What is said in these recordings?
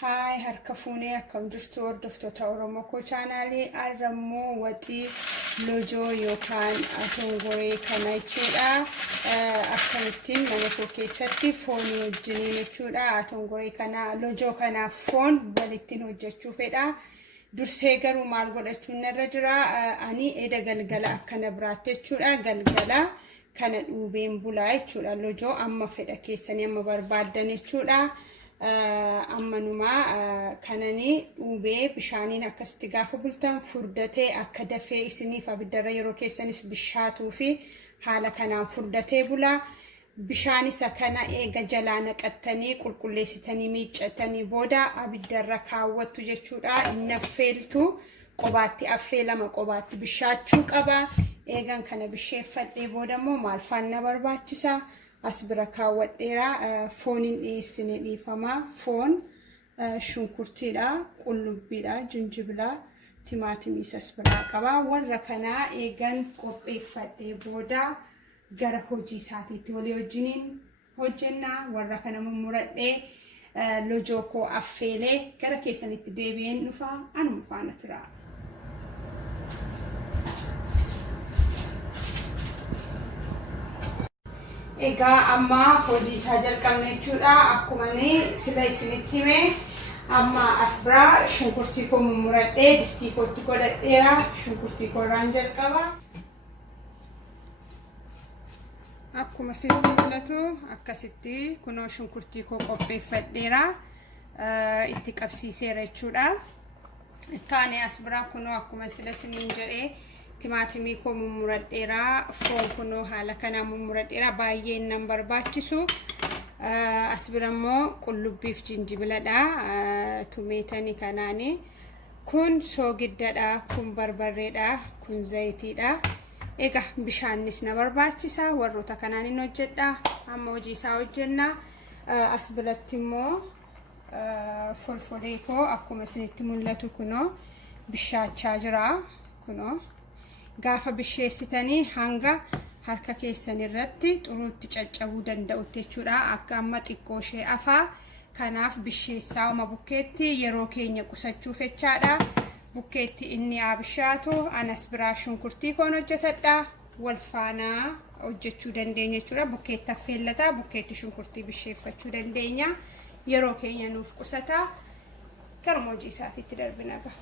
هاي هركفوني كم جرتوا ردفتوا تورمو كو channelي الرمو وتي لوجو يوكان أتونغوري كنايتشودا أكنتين نمكو كيستي فوني وجنين تشودا أتونغوري كنا لوجو كنا فون بلتين وجتشو فدا درسيغرو مالغودچون نرجرا أني إيدا غلغلا أكنا براتچودا غلغلا كنا دوبين بولايچودا لوجو أما فدا كيسني أما بربادنچودا ammanuma kanani ube bishaaniin akkasti gaafa bultan furdatee akka dafee isiniif abiddarra yeroo keessanis bishaatuu fi haala kanaan furdatee bula bishaanisa kana eega jalaa naqattanii qulqulleessitanii miiccatanii booda abiddarra kaawwattu jechuudha inni feeltu qobaatti affeelama qobaatti bishaachuu qaba eegan kana bisheeffadhee booda immoo maal faana barbaachisa asbira kaawwadheera fooniin dhiyeessine dhiifama foon shunkurtiidha qullubbiidha jinjibila timaatimii asbira qaba warra kana eegan qopheeffadhee booda gara hojii isaatiitti walii wajjiniin hojjenna warra kana mummuradhee lojoo koo affeelee gara keessanitti deebi'een dhufa anuma faana tura. Ega amma hojii isaa jalqabne jechuudha akkuma sila isinitti hime amma asbira shunkurtii koo mummuradhee distii kootti godhadheera shunkurtii koo irraan jalqaba akkuma isinitti mul'atu akkasitti kunoo shunkurtii koo qopheeffadheera itti qabsiiseera jechuudha ittaane asbira kunoo akkuma sila isiniin jedhee timaatimii koo mummuradheera foon kunoo haala kana mummuradheera baay'ee nan barbaachisu asbira immoo qullubbiif jinjibiladha tumeetanii kanaani kun soogiddadha kun barbarreedha kun zayitiidha egaa bishaanis na barbaachisa warroota kanaanin hojjedha amma hojii isaa hojjenna asbiratti immoo folfolee koo akkuma isinitti mul'atu kunoo bishaachaa jira kunoo gaafa bisheessitanii hanga harka keessan irratti xuruutti caccabuu danda'utti jechuudha akka amma xiqqoo ishee afaa kanaaf bisheessaa uma bukkeetti yeroo keenya qusachuuf jechaadha bukkeetti inni abishaatu anas biraa shunkurtii koon hojjetadha wal faana hojjechuu dandeenya jechuudha bukkeetti affeellata bukkeetti shunkurtii bisheeffachuu dandeenya yeroo keenya nuuf qusata garuma hojii isaatiitti darbina ga'a.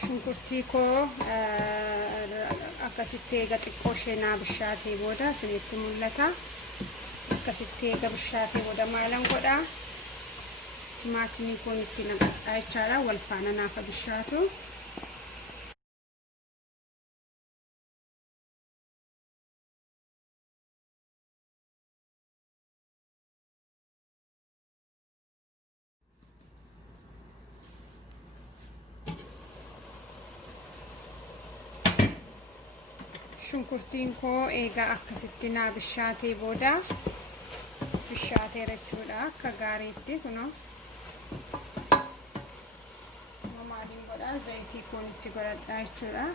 shunkurtii koo akkasitti eega xiqqoo ishee naa bishaatee booda isinitti mul'ata akkasitti eega bishaatee booda maalan godha timaatimii koon itti naqadha jechaadha wal faana naafa bishaatu shunkurtiin koo eega akkasitti naa bishaatee booda bishaateera jechuudha akka gaariitti kunoo maaliin godha zayitii koon itti godhadha jechuudha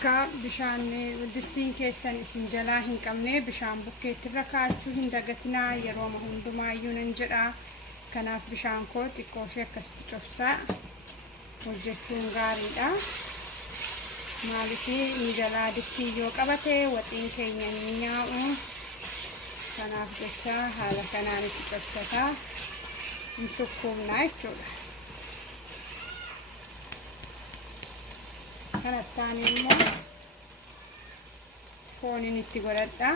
akka bishaan distiin keessan isin jalaa hin qabne bishaan bukkeetti irra kaa'achuu hin dagatinaa yeroo hundumaayyuu nan jedha. Kanaaf bishaan koo xiqqoo ishee akkasitti cobsaa hojjechuun gaariidha. Maaliif inni jalaa distii yoo qabate waxiin keenya ni nyaa'u. Kanaaf jecha haala kanaan itti cobsataa hin sukkuumnaa jechuudha. Kanattaan immoo fooniin itti godhadha.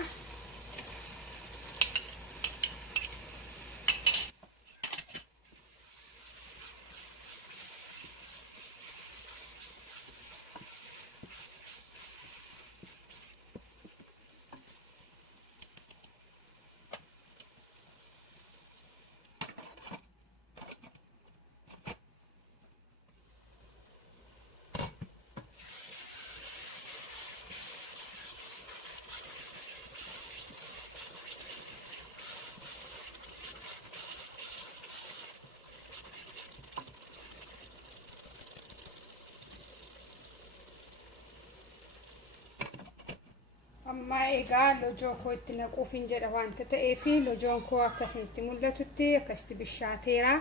Amma egaa lojoo koo itti naquuf hin jedha wanta ta'eef lojoon koo akkasitti mul'atutti akkasitti bishaateera.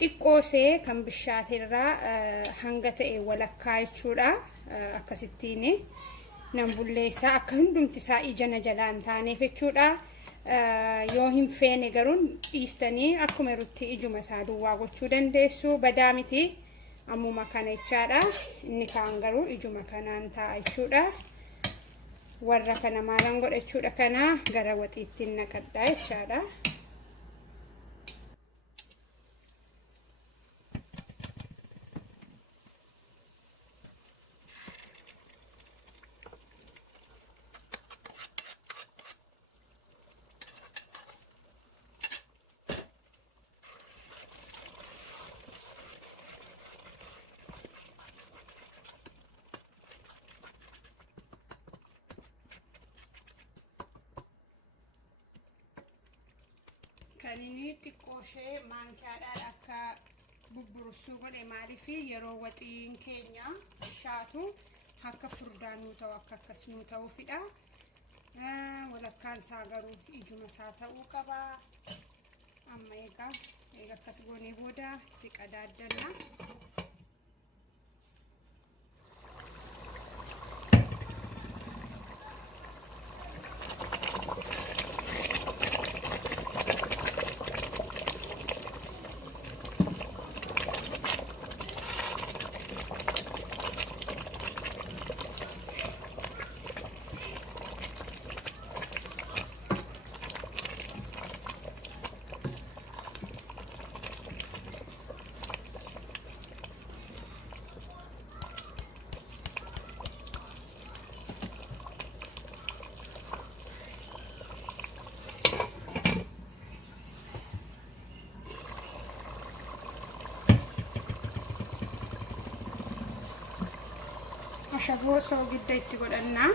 Xiqqoosee kan bishaateerraa hanga ta'e walakkaa jechuudha. Akkasittiin nan bulleessaa akka hundumti isaa ija na jalaan taaneef jechuudha. Yoo hin feene garuu dhiistanii akkuma jirutti ijuma isaa duwwaa gochuu dandeessu. Badaa miti ammuma kana jechaadha. Inni kaan garuu ijuma kanaan taa'a jechuudha. Warra kana maalan godhachuudha kana gara waxiitti naqadhaa jechaadha. Kan inni xiqqoo ishee maankiyaadhaan akka bubburussuu godhe maaliif yeroo waxiin keenya bishaatu akka furdaanuu ta'u akka akkasii ta'uufidha. Walakkaan isaa garuu ijuma isaa ta'uu qaba. Amma egaa akkas goonee booda itti qadaaddanna. Ashaboo soo gidda itti godhannaa.